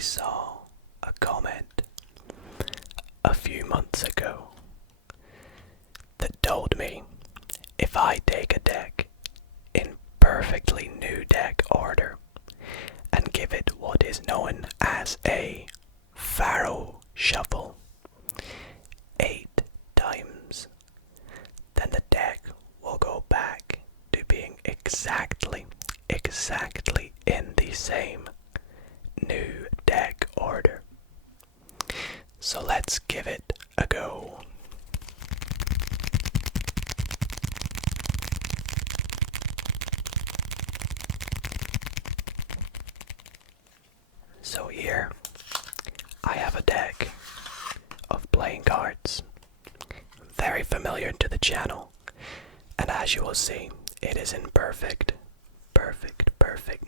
saw a comment a few months ago that told me if I take a deck in perfectly new deck order and give it what is known as a Faro shuffle 8 times, then the deck will go back to being exactly in the same new deck order. So let's give it a go. So here I have a deck of playing cards, very familiar to the channel, and as you will see, it is in perfect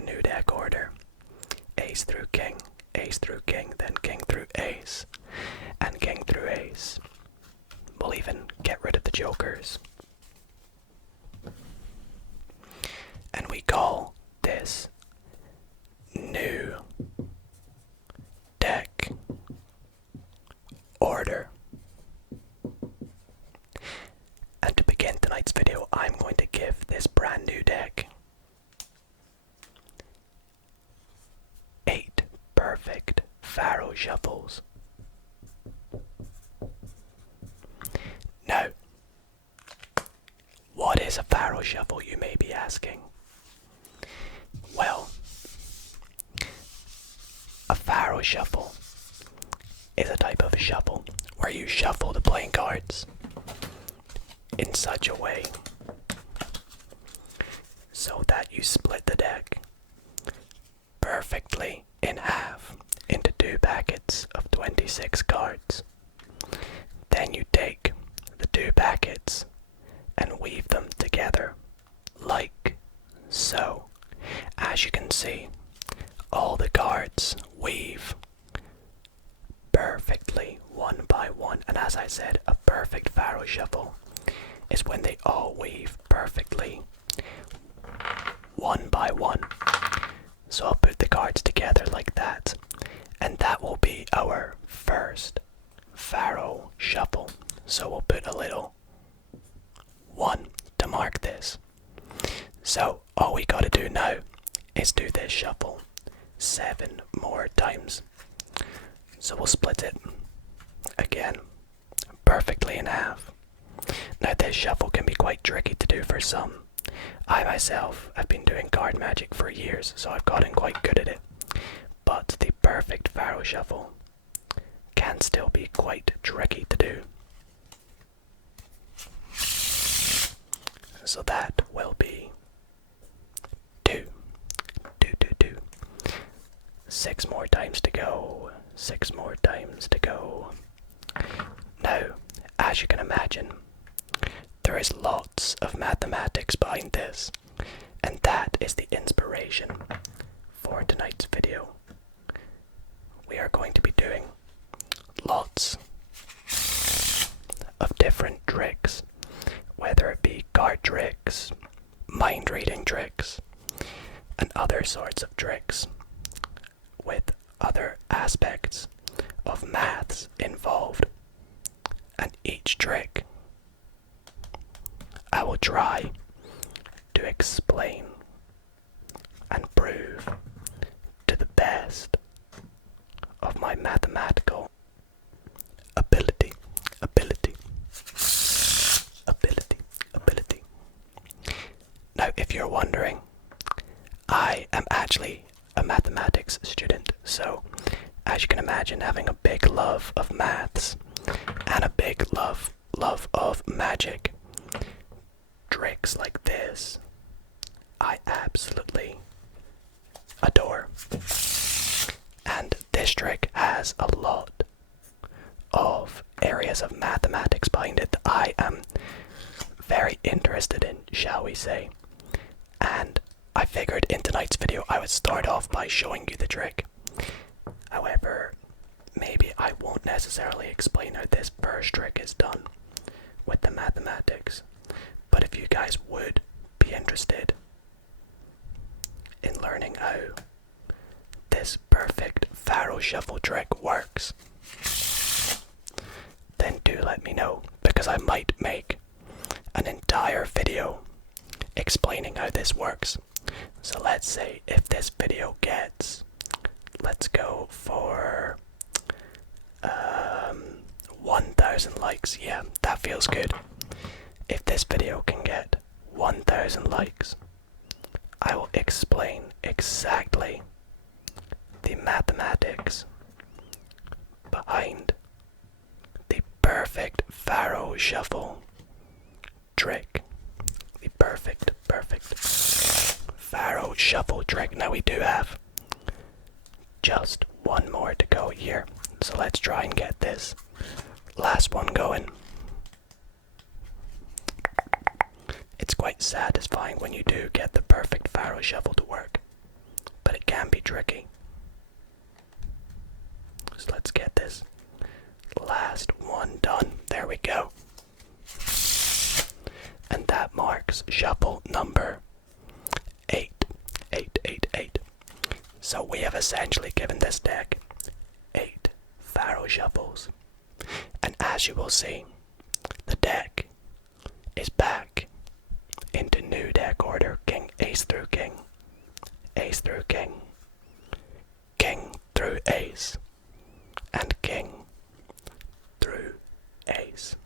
new deck order. Ace through king, then king through ace, and king through ace. We'll even get rid of the jokers. And we call this new deck order. And to begin tonight's video, I'm going to give this brand new deck 8 perfect Faro shuffles. Now, what is a Faro shuffle, you may be asking? Well, a Faro shuffle is a type of shuffle where you shuffle the playing cards in such a way so that you split the deck perfectly in half into 2 packets of 26 cards. Then you take the 2 packets and weave them together like so. As you can see, all the cards weave perfectly one by one, and as I said, a perfect Faro shuffle is when they all weave perfectly one by one. So I'll put the cards together like that, and that will be our first Faro shuffle. So we'll put a little 1 to mark this. So all we gotta do now is do this shuffle 7 more times. So we'll split it again perfectly in half. Now this shuffle can be quite tricky to do for some. I myself have been doing card magic for years, so I've gotten quite good at it. But the perfect Faro shuffle can still be quite tricky to do. So that will be 2. 6 more times to go. 6 more times to go. Now, as you can imagine, there is lots of mathematics behind this, and that is the inspiration for tonight's video. We are going to be doing lots of different tricks, whether it be card tricks, mind reading tricks, and other sorts of tricks with other aspects of maths involved. And each trick I will try to explain and prove to the best of my mathematical ability. Now, if you're wondering, I am actually a mathematics student, so as you can imagine, having a big love of maths and a big love of magic, tricks like this I absolutely adore. And this trick has a lot of areas of mathematics behind it that I am very interested in, shall we say. And I figured in tonight's video I would start off by showing you the trick. However, maybe I won't necessarily explain how this first trick is done with the mathematics. But if you guys would be interested in learning how this perfect Faro shuffle trick works, then do let me know, because I might make an entire video explaining how this works. So let's say if this video gets, let's go for 1,000 likes. Yeah, that feels good. If this video can get 1,000 likes, I will explain exactly the mathematics behind the perfect Faro shuffle trick. The perfect Faro shuffle trick. Now we do have just one more to go here, so let's try and get this last one going. It's quite satisfying when you do get the perfect Faro shuffle to work, but it can be tricky. So let's get this last one done. There we go. And that marks shuffle number 8. So we have essentially given this deck 8 Faro shuffles. And as you will see, the deck is back into new deck order. King, ace through king, ace through king, king through ace, and king through ace.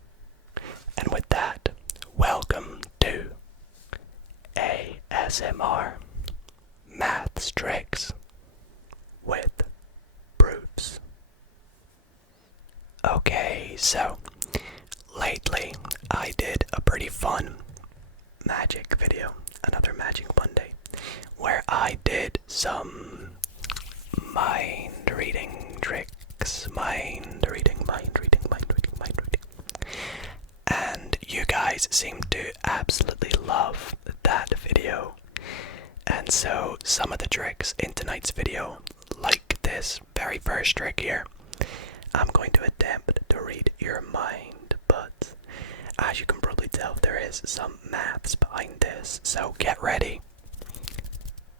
And with that, welcome to ASMR Maths Tricks with Proofs. Okay, so lately I did a pretty fun magic video, another Magic Monday, where I did some mind reading tricks, mind reading. And you guys seem to absolutely love that video. And so some of the tricks in tonight's video, like this very first trick here, I'm going to attempt to read your mind, but as you can probably tell, there is some maths behind this, so get ready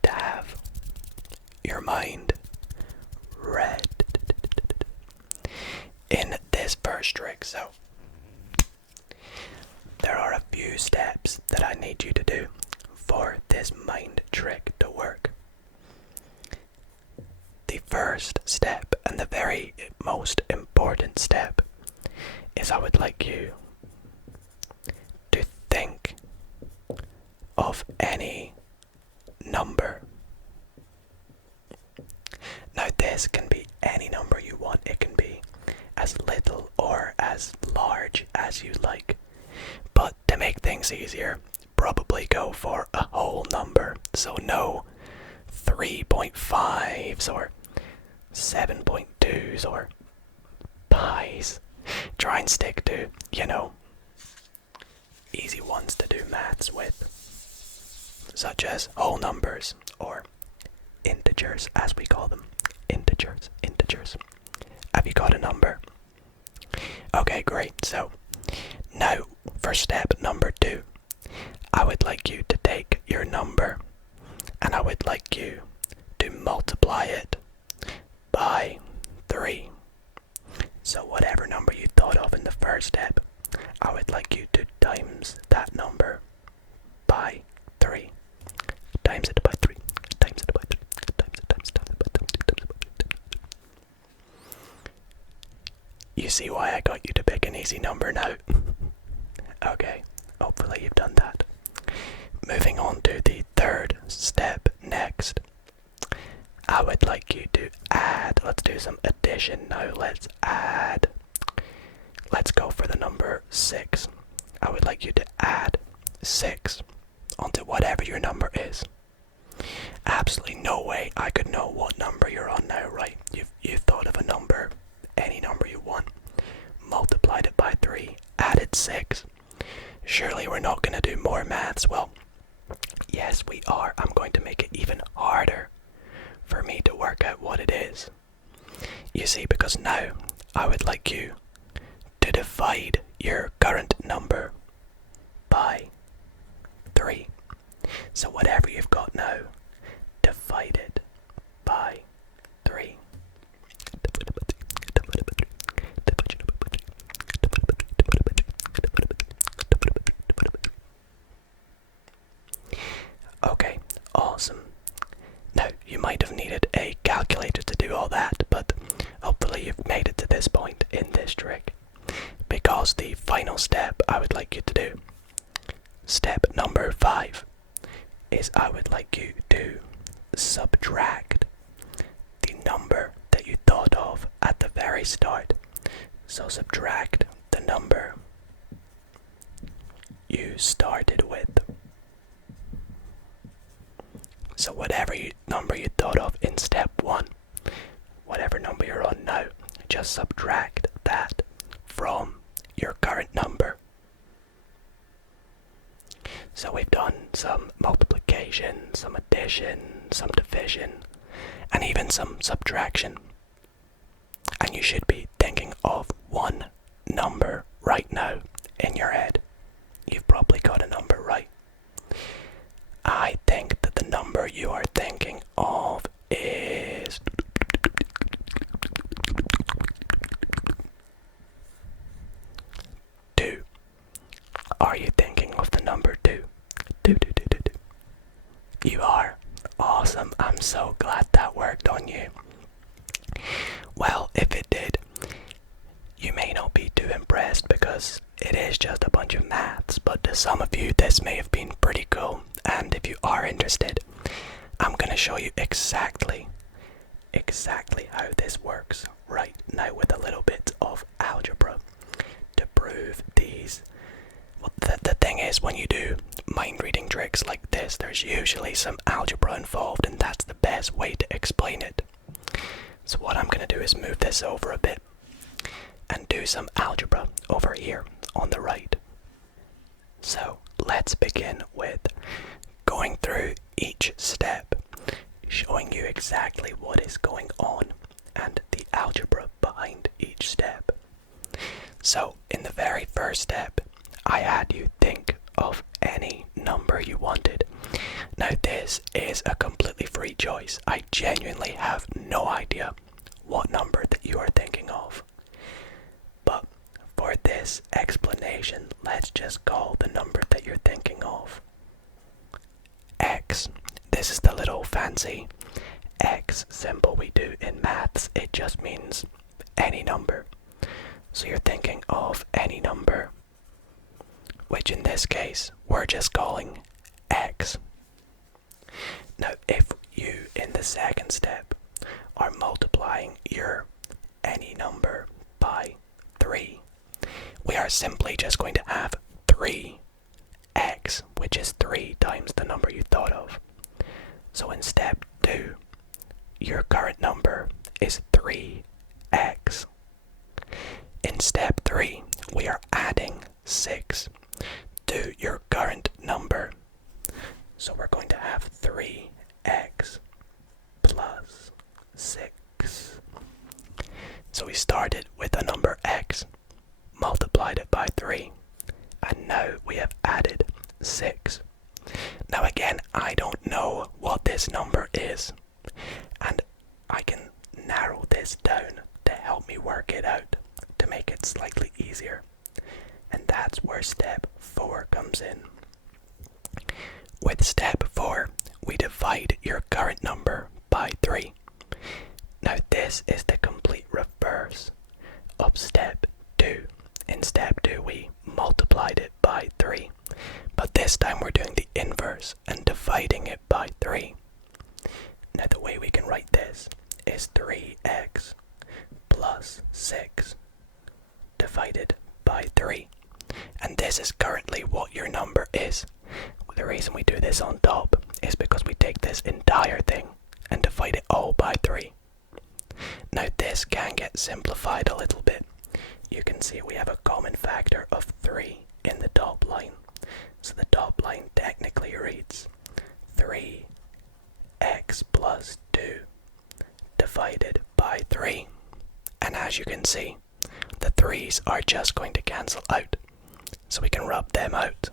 to have your mind read. In this first trick, so there are a few steps that I need you to do for this mind trick to work. The first step, and the very most important step, is I would like you to think of any number. Now this can be any number you want. It can be as little or as large as you like. But to make things easier, probably go for a whole number. So no 3.5s or 7.2s or pies. Try and stick to, easy ones to do maths with, such as whole numbers or integers, as we call them. Integers. Have you got a number? Okay, great. So now for step number 2, I would like you to take your number and I would like you to multiply it by 3. So whatever number you thought of in the first step, I would like you to times that number by 3. Times it by 3. Times it by 3. Times it by 3. You see why I got you to pick an easy number now? Okay, hopefully you've done that. Moving on to the third step next. I would like you to add, let's do some addition now. Let's go for the number 6. I would like you to add 6 onto whatever your number is. Absolutely no way I could know what number you're on now, right? You've thought of a number, any number you want, multiplied it by 3, added 6. Surely we're not going to do more maths. Well, yes we are. I'm going to make it even harder for me to work out what it is. You see, because now I would like you to divide your current number by 3. So whatever you've got now, divide it by Now, you might have needed a calculator to do all that, but hopefully you've made it to this point in this trick. Because the final step I would like you to do, step number 5, is I would like you to subtract the number that you thought of at the very start. So subtract the number you started with. So whatever number you thought of in step 1, whatever number you're on now, just subtract that from your current number. So we've done some multiplication, some addition, some division, and even some subtraction. And you should be thinking of one number right now in your head. You've probably got a number right. I think that the number you are thinking of is 2. Are you thinking of the number 2? 2. You are. Awesome. I'm so glad that worked on you. Well, if it did, you may not be too impressed because it is just a bunch of maths, but to some of you this may have been pretty cool, and if you are interested, I'm going to show you exactly how this works right now with a little bit of algebra to prove these. Well, the thing is, when you do mind reading tricks like this, there's usually some algebra involved, and that's the best way to explain it. So what I'm going to do is move this over a bit and do some algebra over here on the right. So let's begin with going through each step, showing you exactly what is going on and the algebra behind each step. So in the very first step, I had you think of any number you wanted. Now this is a completely free choice. I genuinely have no idea what number that you are thinking of. But for this explanation, let's just call the number that you're thinking of X. This is the little fancy X symbol we do in maths. It just means any number. So you're thinking of any number, which in this case, we're just calling X. Now, if you, in the second step, are multiplying your any number by 3, we are simply just going to have 3x, which is 3 times the number you thought of. So in step 2, your current number is 3x. In step 3, we are adding 6 to your current number. So we're going to have 3x plus 6. So we started with the number x, multiplied it by 3, and now we have added 6. Now again, I don't know what this number is, and I can narrow this down to help me work it out, to make it slightly easier. And that's where step 4 comes in. With step 4, we divide your current number by 3. Now this is the complete reverse of step 2. In step 2 we multiplied it by 3, but this time we're doing the inverse and dividing it by 3. Now the way we can write this is 3x plus 6 divided by 3. And this is currently what your number is. The reason we do this on top is because we take this entire thing and divide it all by 3. Now this can get simplified a little bit. You can see we have a common factor of 3 in the top line. So the top line technically reads 3x plus 2 divided by 3. And as you can see, the 3's are just going to cancel out. So we can rub them out.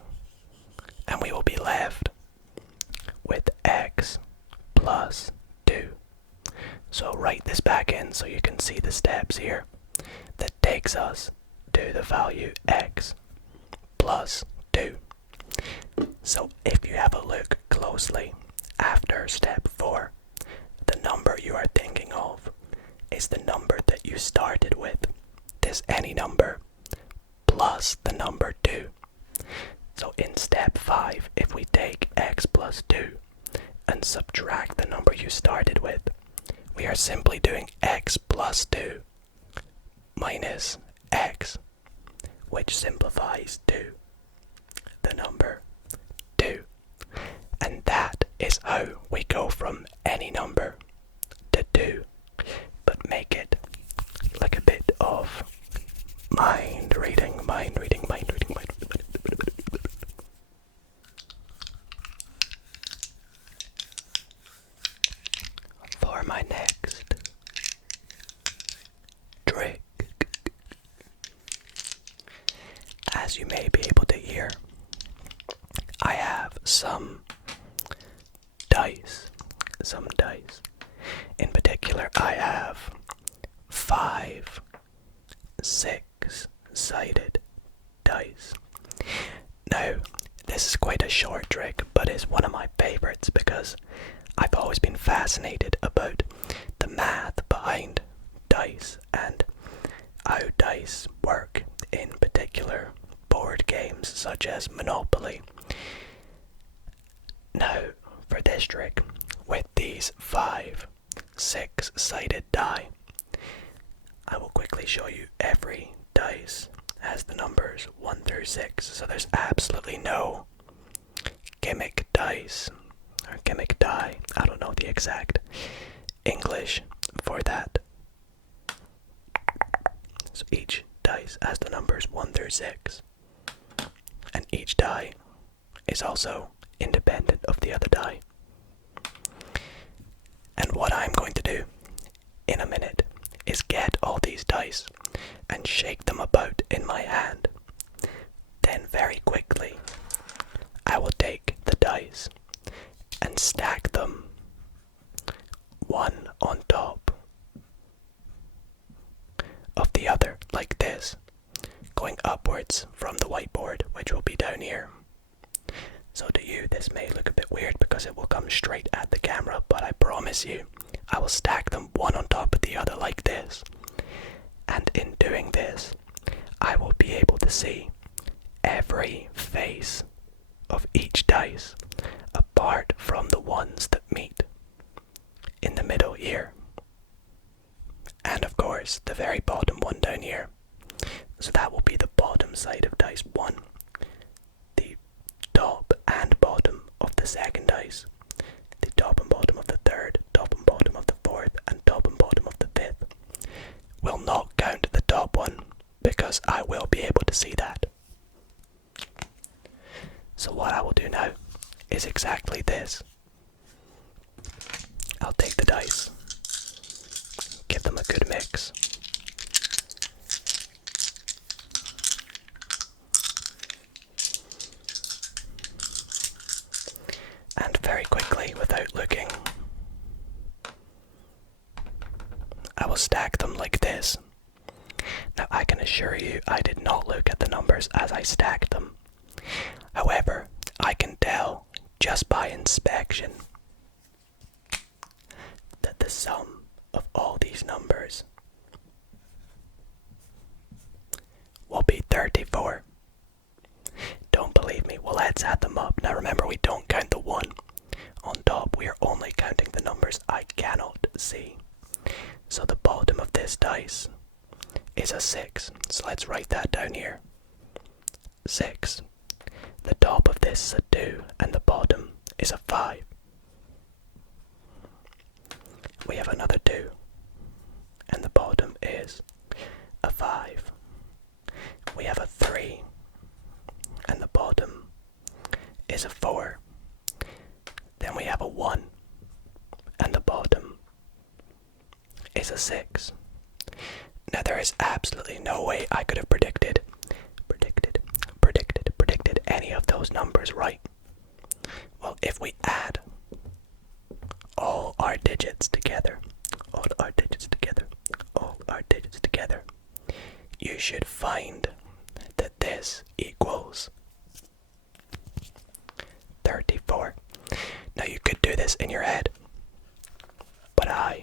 And we will be left with x plus 2. So I'll write this back in so you can see the steps here. That takes us to the value x plus 2. So if you have a look closely after step 4, is the number that you started with. This any number plus the number 2. So in step 5, if we take x plus 2 and subtract the number you started with, we are simply doing x plus 2 minus x, which simplifies to the number 2. And that is how we go from any number to 2, but make it like a bit of mind reading. For my next trick, as you may be able to hear, I have some dice. In particular, I have 5 6-sided dice. Now, this is quite a short trick, but it's one of my favorites because I've always been fascinated about the math behind dice and how dice work, in particular board games such as Monopoly. Now, for this trick, with these 5 6-sided die, I will quickly show you every dice has the numbers 1 through 6, so there's absolutely no gimmick dice or gimmick die. I don't know the exact English for that. So each dice has the numbers 1 through 6, and each die is also independent of the other die. And what I'm going to do in a minute is get all these dice and shake them about in my hand. Then very quickly I will take the dice and stack them one on top of the other like this, going upwards from the whiteboard, which will be down here. So to you this may look a bit weird because it will come straight at the camera, but I promise you I will stack them one on top of the other like this. And in doing this, I will be able to see every face of each dice apart from the ones that meet in the middle here. And of course the very bottom one down here. So that will be the bottom side of dice 1. The top and bottom of the second dice. The top and bottom of the third, top and bottom of the fourth, and top and bottom of the fifth. Will not count the top one because I will be able to see that. So what I will do now is exactly this. I'll take the dice, give them a good mix. And very quickly, without looking, I will stack them like this. Now I can assure you I did not look at the numbers as I stacked them. However, I can tell just by inspection that the sum of all these numbers will be 34. Don't believe me? Well, let's add them up. Now remember, we don't count the 1 on top. We are only counting the numbers I cannot see. So the bottom of this dice is a 6. So let's write that down here. 6. The top of this is a 2 and the bottom is a 5. We have another 2 and the bottom is a 5. We have a 3 and the bottom is a 4. Then we have a 1 and the bottom is a 6. Now there is absolutely no way I could have predicted any of those numbers right. Well, if we add all our digits together, you should find that this equals 34. Now you could do this in your head, but I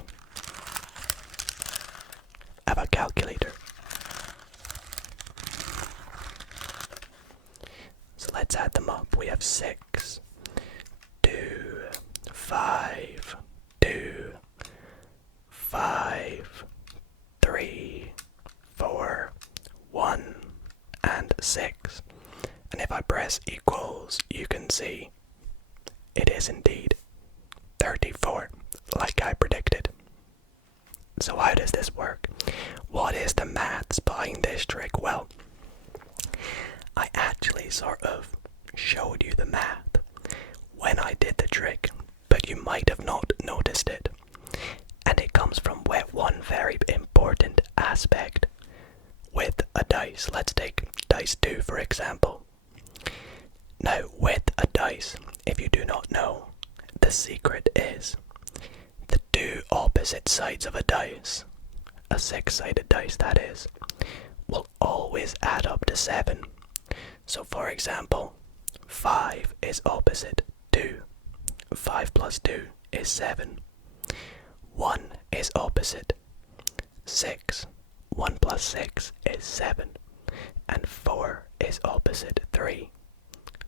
6. And if I press equals, you can see it is indeed 34, like I predicted. So how does this work? What is the maths behind this trick? Well, I actually sort of showed you the math when I did the trick, but you might have not noticed it. And it comes from one very important aspect with a dice. Let's take dice 2 for example. Now with a dice, if you do not know, the secret is the two opposite sides of a dice, a 6-sided dice that is, will always add up to 7. So for example, 5 is opposite 2. 5 plus 2 is 7. 1 is opposite 6. 1 plus 6 is 7. And 4 is opposite 3.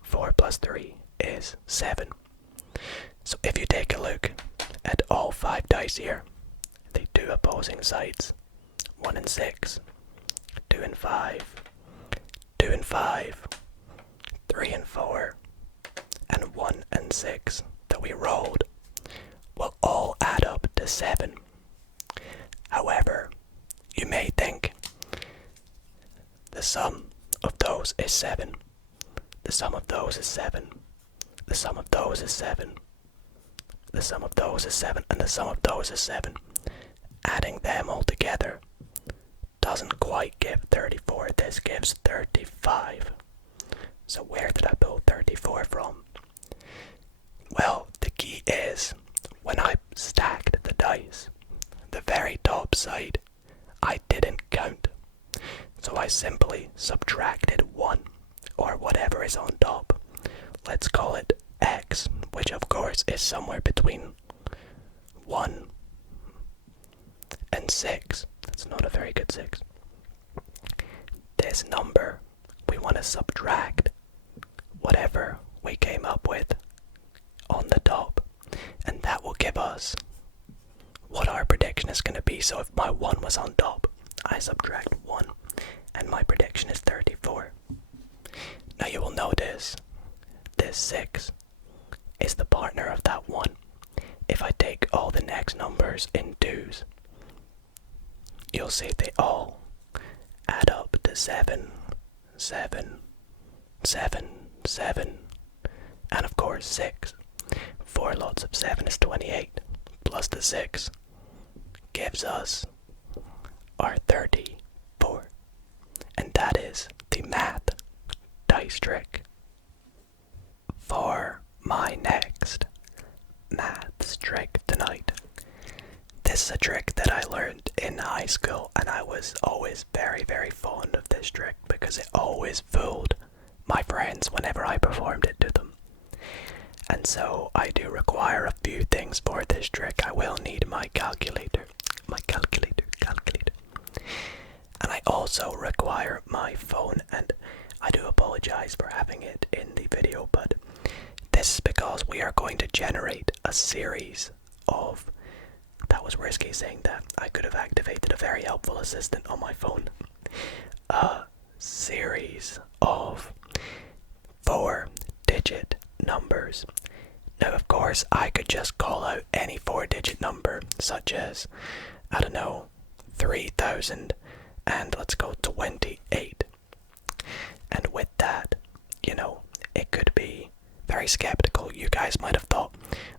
4 plus 3 is 7. So if you take a look at all 5 dice here, they do opposing sides. 1 and 6, 2 and 5, 2 and 5, 3 and 4, and 1 and 6 that we rolled will all add up to 7. However, you may think the sum of those is 7. The sum of those is 7. The sum of those is 7. The sum of those is 7, and the sum of those is 7. Adding them all together doesn't quite give 34. This gives 35. So where did I pull 34 from? Well, the key is when I stacked the dice, the very top side, I didn't count. So I simply subtracted 1, or whatever is on top. Let's call it X, which of course is somewhere between 1 and 6. That's not a very good 6. This number, we want to subtract whatever we came up with on the top, and that will give us what our prediction is going to be. So if my 1 was on top, I subtract 1, and my prediction is 34. Now you will notice this 6 is the partner of that 1. If I take all the next numbers in 2s, you'll see they all add up to 7, 7, 7, 7, and of course 6. 4 lots of 7 is 28, plus the 6 gives us our 34. And that is the math dice trick. For my next maths trick tonight, this is a trick that I learned in high school, and I was always very, very fond of this trick because it always fooled my friends whenever I performed it to them. And so I do require a few things for this trick. I will need my calculator. And I also require my phone, and I do apologize for having it in the video, but this is because we are going to generate a series of... That was risky saying that. I could have activated a very helpful assistant on my phone. A series of 4-digit numbers. Now, of course, I could just call out any 4-digit number, such as, I don't know, 3,000, and let's go 28. And with that, you know, it could be very skeptical. You guys might have thought,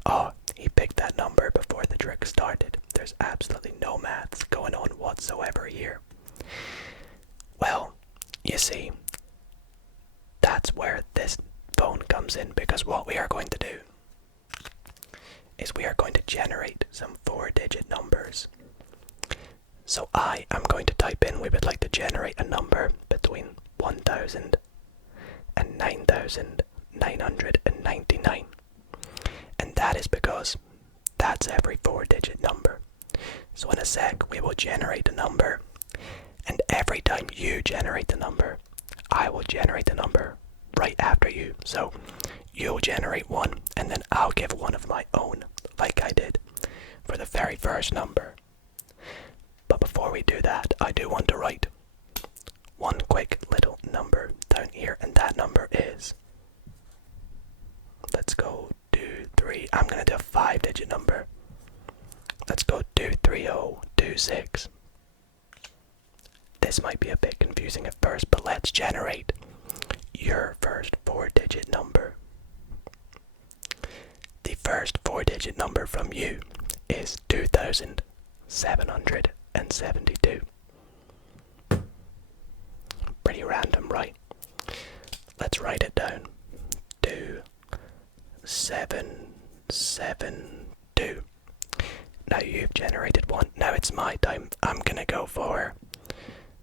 oh, he picked that number before the trick started. There's absolutely no maths going on whatsoever here. Well, you see, that's where this phone comes in, because what we are going to do is we are going to generate some 4-digit numbers. So I am going to type in, we would like to generate a number between 1,000 and 9,999. And that is because that's every 4-digit number. So in a sec, we will generate a number, and every time you generate the number, I will generate the number right after you. So you'll generate one, and then I'll give one of my own, like I did for the very first number. But before we do that, I do want to write one quick little number down here, and that number is, let's go 23. I'm gonna do a 5-digit number. Let's go 23026. This might be a bit confusing at first, but let's generate your first 4-digit number. The first 4-digit number from you is 2772. Pretty random, right? Let's write it down. 2772. Now you've generated one. Now it's my time. I'm gonna go for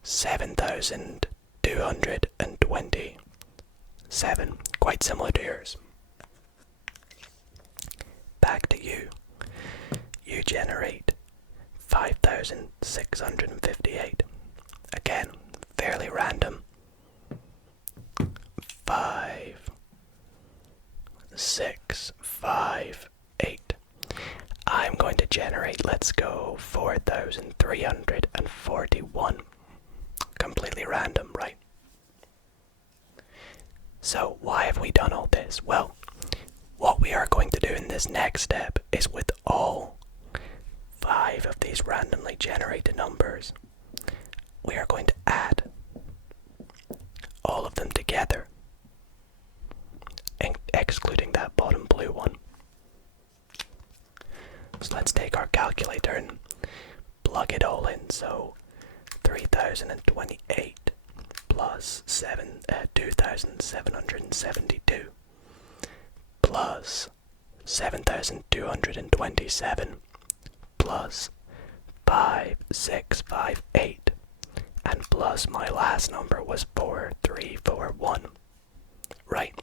7227. Quite similar to yours. Back to you. You generate 5658. Again, fairly random. 5, 6, 5, 8. I'm going to generate, let's go, 4341. Completely random, right? So why have we done all this? Well, what we are going to do in this next step is with all 5 of these randomly generated numbers, we are going to add all of them together, excluding that bottom blue one. So let's take our calculator and plug it all in. So 3028 plus 2772 plus 7227 plus 5658 and plus my last number was 4341. Right?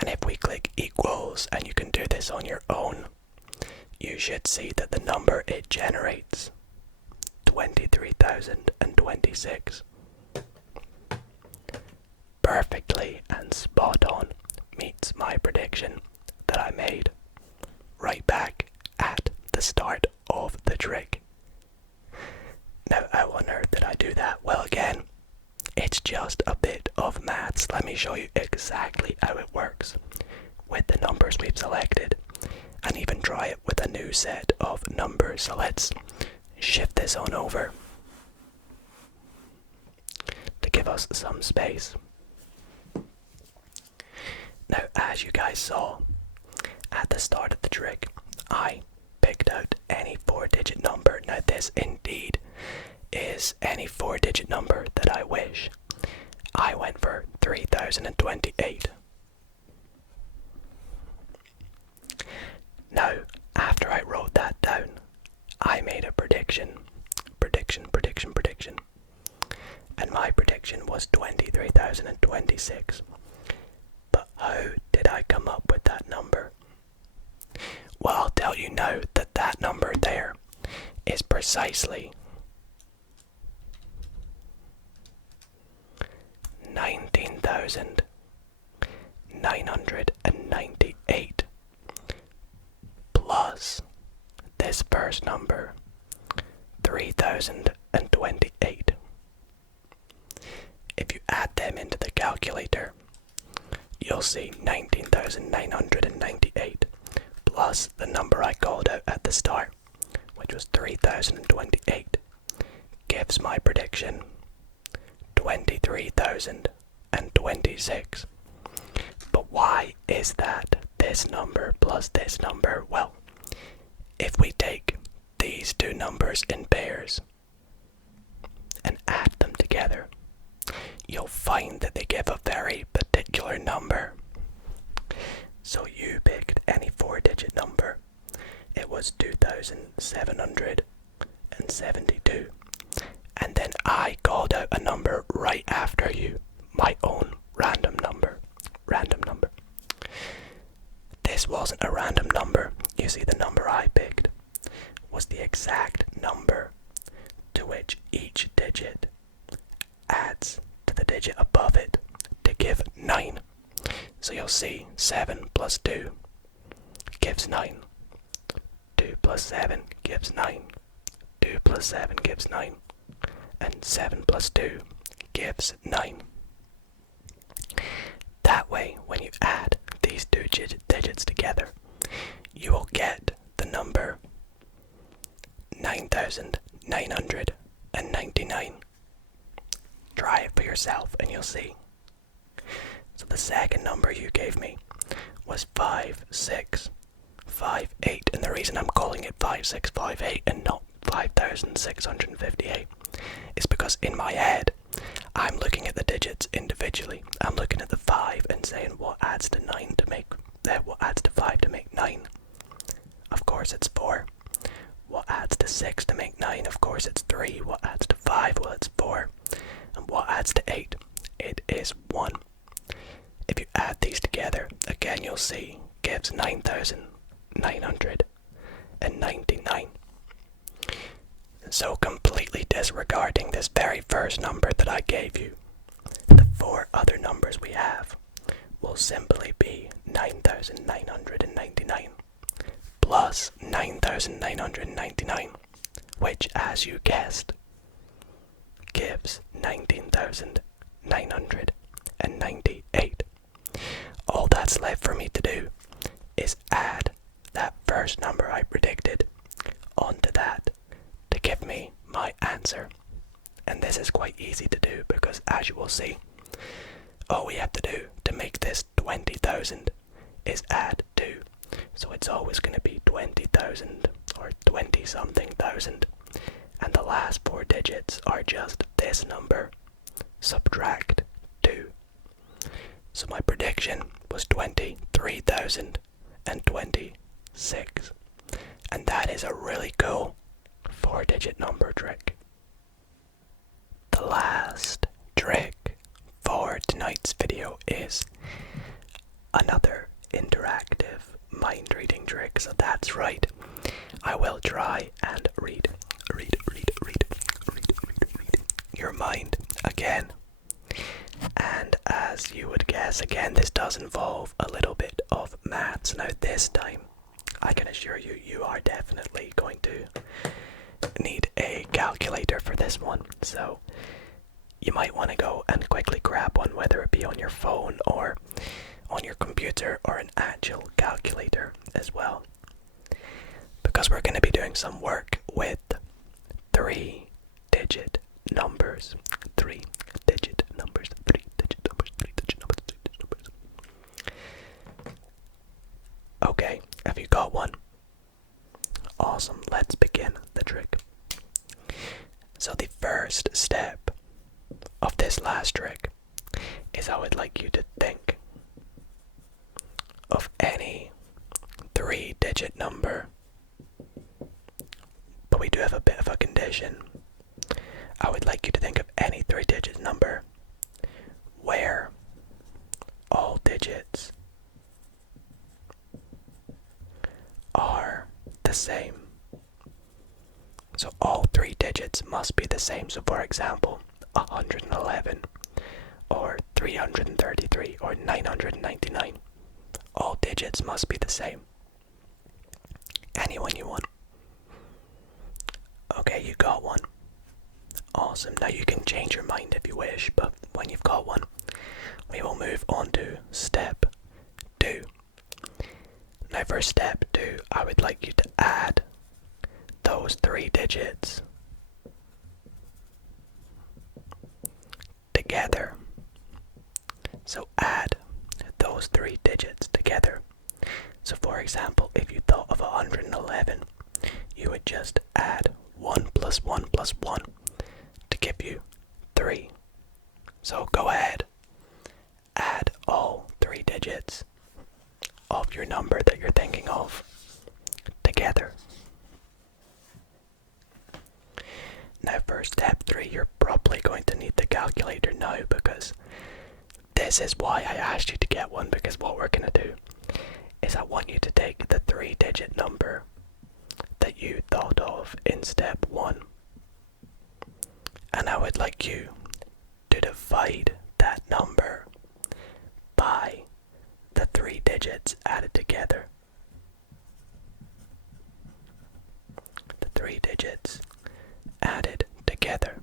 And if we click equals, and you can do this on your own, you should see that the number it generates, 23,026. Perfectly and spot on meets my prediction that I made right back at the start of the trick. Now, how on earth did I do that? Well, again, it's just a bit of maths. Let me show you exactly how it works with the numbers we've selected, and even try it with a new set of numbers. So let's shift this on over to give us some space. Now, as you guys saw at the start of the trick, I picked out any 4-digit number. Now, this indeed is any 4-digit number that I wish. I went for 3028. Now, after I wrote that down, I made a prediction. And my prediction was 23,026. But how did I come up with that number? Well, I'll tell you now that that number there is precisely 19,998 plus this first number, 3028. If you add them into the calculator, you'll see 19,998 plus the number I called out at the start, which was 3028, gives my prediction 23,026. But why is that this number plus this number? Well, if we take these two numbers in pairs and add them together, you'll find that they give a very particular number. So you picked any 4-digit number. It was 2,772. And then I called out a number right after you, my own random number. This wasn't a random number. You see, the number I picked was the exact number to which each digit adds to the digit above it to give 9. So you'll see 7 plus 2 gives 9. 2 plus 7 gives 9. 2 plus 7 gives 9. And 7 plus 2 gives 9. That way, when you add these two digits together, you will get the number 9,999. Try it for yourself and you'll see. So the second number you gave me was 5658, and the reason I'm calling it 5658 and not 5,658 is because in my head I'm looking at the digits individually. I'm looking at the 5 and saying what adds to 9 to make what adds to 5 to make 9. Of course it's 4. What adds to 6 to make 9? Of course it's 3. What adds to 5? Well, it's 4. And what adds to 8? It is 1. If you add these together, again you'll see, gives 9,999. So completely disregarding this very first number that I gave you, the 4 other numbers we have will simply be 9,999 plus 9,999, which, as you guessed, gives 19,998. All that's left for me to do is add that first number I predicted onto that to give me my answer. And this is quite easy to do because, as you will see, all we have to do to make this 20,000 is add 2. So it's always going to be 20,000 or 20 something thousand. And the last 4 digits are just this number, subtract 2. So my prediction was 23,026. And that is a really cool 4-digit number trick. The last trick for tonight's video is another interactive mind reading trick. So that's right, I will try and read your mind again. And as you would guess, again, this does involve a little bit of maths. Now this time, I can assure you, you are definitely going to need a calculator for this one. So you might want to go and quickly grab one, whether it be on your phone or on your computer or an actual calculator as well. Because we're going to be doing some work with 3-digit numbers. 3-digit numbers. 3-digit numbers. 3-digit numbers. 3-digit numbers. Okay, have you got one? Awesome, let's begin the trick. So the first step of this last trick is I would like you to think of any 3-digit number. But we do have a bit of a condition. I would like you to think of any 3-digit number where all digits are the same. So all 3 digits must be the same. So for example, 111 or 333 or 999. All digits must be the same. Anyone you want. Okay, you got one. Awesome. Now you can change your mind if you wish, but when you've got one, we will move on to step 2. Now for step 2, I would like you to add those 3 digits together. So add those 3 digits together. So for example, if you thought of 111, you would just add 1 plus 1 plus 1 to give you 3. So go ahead, add all 3 digits of your number that you're thinking of together. Now for step 3, you're probably going to need the calculator now, because this is why I asked you to get one, because what we're going to do is I want you to take the 3-digit number that you thought of in step 1, and I would like you to divide that number by the 3 digits added together. The 3 digits added together.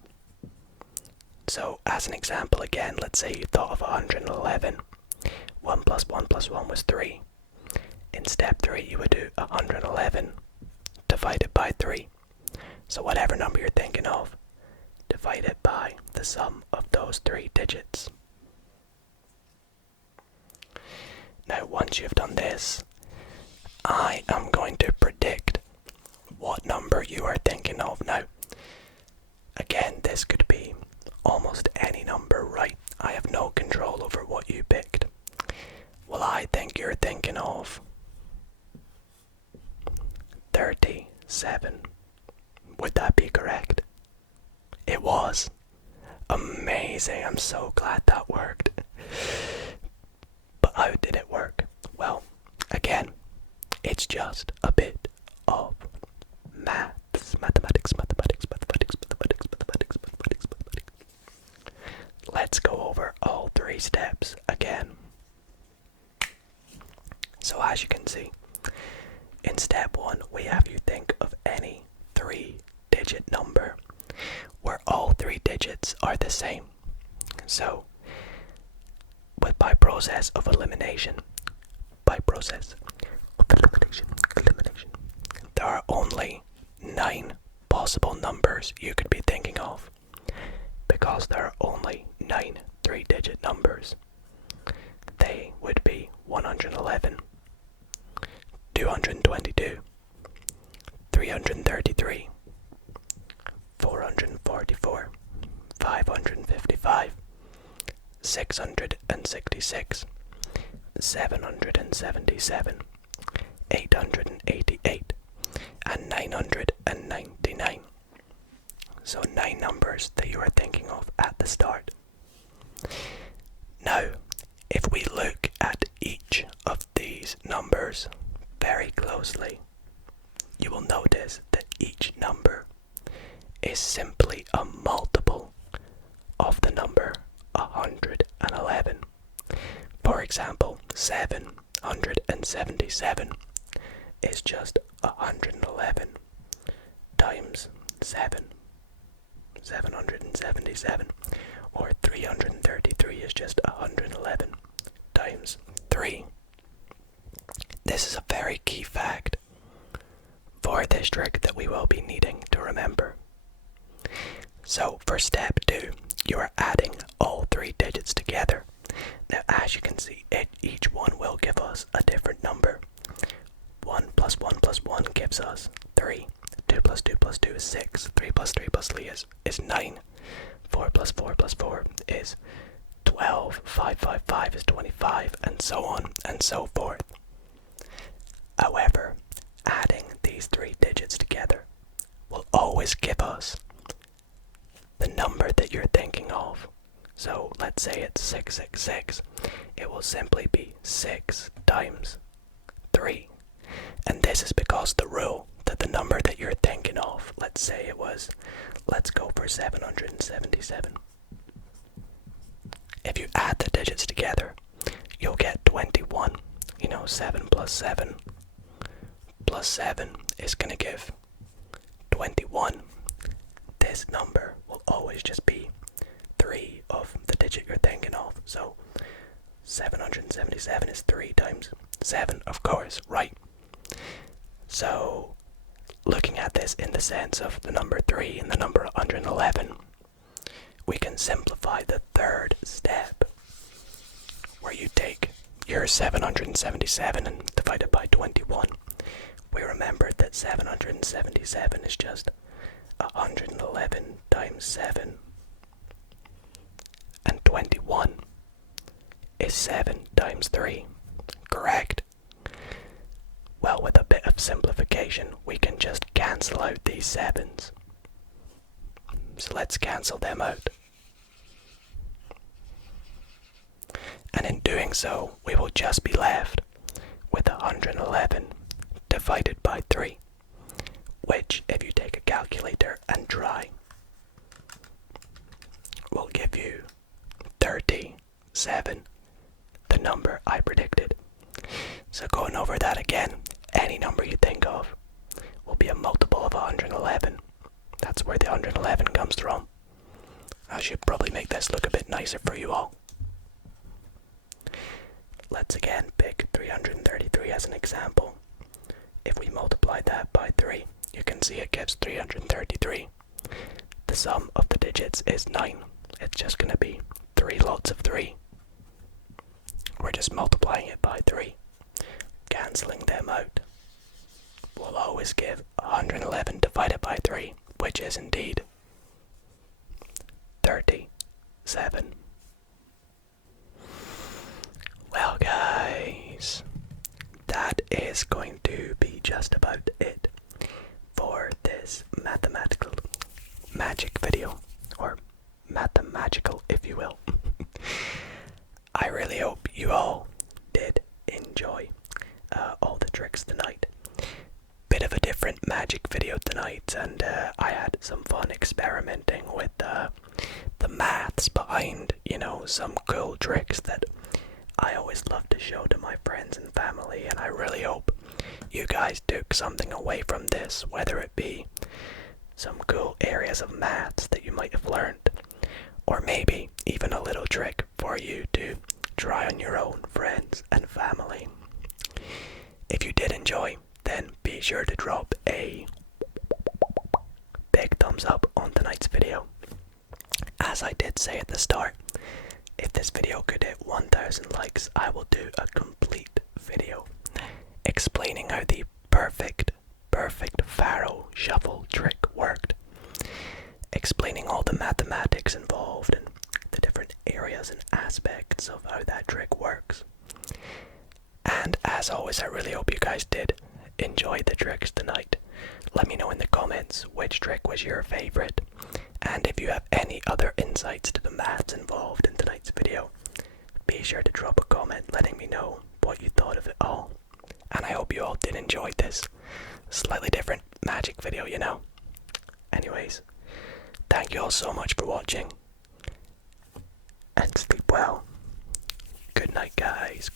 So as an example again, let's say you thought of 111 1 plus 1 plus 1 was 3. In step 3, you would do 111 divided by 3. So whatever number you're thinking of, divide it by the sum of those 3 digits. Now, once you've done this, I am going to predict what number you are thinking of. Now, again, this could be almost any number, right? I have no control over what you picked. Well, I think you're thinking of 37. Would that be correct? It was. Amazing. I'm so glad that worked. But how did it work? Well, again, it's just a bit of maths. Mathematics. Let's go over all 3 steps again. So as you can see, in step 1, we have you think of any 3-digit number where all 3 digits are the same. So, by process of elimination, there are only 9 possible numbers you could be thinking of. Because there are only 9 3-digit numbers, they would be 111, 222, 333, 444, 555, 666, 777, 888, and 999. So 9 numbers that you are thinking of at the start. Now, if we look at each of these numbers very closely, you will notice that each number is simply a multiple of the number 111. For example, 777 is just 111 times 7. 777, or 333 is just 111 times 3. This is a very key fact for this trick that we will be needing to remember. So for step 2, you are adding all 3 digits together. Now as you can see, each one will give us a different number. 1 plus 1 plus 1 gives us 3. 2 plus 2 plus 2 is 6. 3 plus 3 plus 3 is 9. 4 plus 4 plus 4 is 12. 5 is 25, and so on and so forth. However, adding these 3 digits together will always give us the number that you're thinking of. So let's say it's 666. It will simply be 6 times 3. And this is because the rule that the number that you're thinking of, let's say it was, let's go for 777. If you add the digits together, you'll get 21. 7 plus 7 plus 7 is going to give 21. This number will always just be 3 of the digit you're thinking of. So 777 is 3 times 7, of course, right? So looking at this in the sense of the number 3 and the number 111, we can simplify the 3rd step, where you take your 777 and divide it by 21. We remembered that 777 is just 111 times 7, and 21 is 7 times 3, correct? Well, with a bit of simplification, we can just cancel out these 7s. So let's cancel them out. And in doing so, we will just be left with 111 divided by 3, which, if you take a calculator and try, will give you 37, the number I predicted. So going over that again, any number you think of will be a multiple of 111. That's where the 111 comes from. I should probably make this look a bit nicer for you all. let's again pick 333 as an example. If we multiply that by 3, you can see it gives 333. The sum of the digits is 9. It's just going to be 3 lots of 3. We're just multiplying it by 3. Cancelling them out will always give 111 divided by 3, which is indeed 37. Well guys, that is going to be just about it for this mathematical magic video, or mathemagical if you will. I really hope you all did enjoy all the tricks tonight. Bit of a different magic video tonight, and I had some fun experimenting with the maths behind, some cool tricks that I always love to show to my friends and family, and I really hope you guys took something away from this, whether it be some cool areas of maths that you might have learned, or maybe even a little trick for you to try on your own friends and family. If you did enjoy, then be sure to drop a big thumbs up on tonight's video. As I did say at the start, if this video could hit 1,000 likes, I will do a complete video explaining how the perfect Faro shuffle trick worked. Explaining all the mathematics involved and the different areas and aspects of how that trick works. And as always, I really hope you guys did enjoy the tricks tonight. Let me know in the comments which trick was your favorite, and if you have any other insights to the maths involved in tonight's video, be sure to drop a comment letting me know what you thought of it all. And I hope you all did enjoy this slightly different magic video, Anyways, thank you all so much for watching, and sleep well. Good night, guys.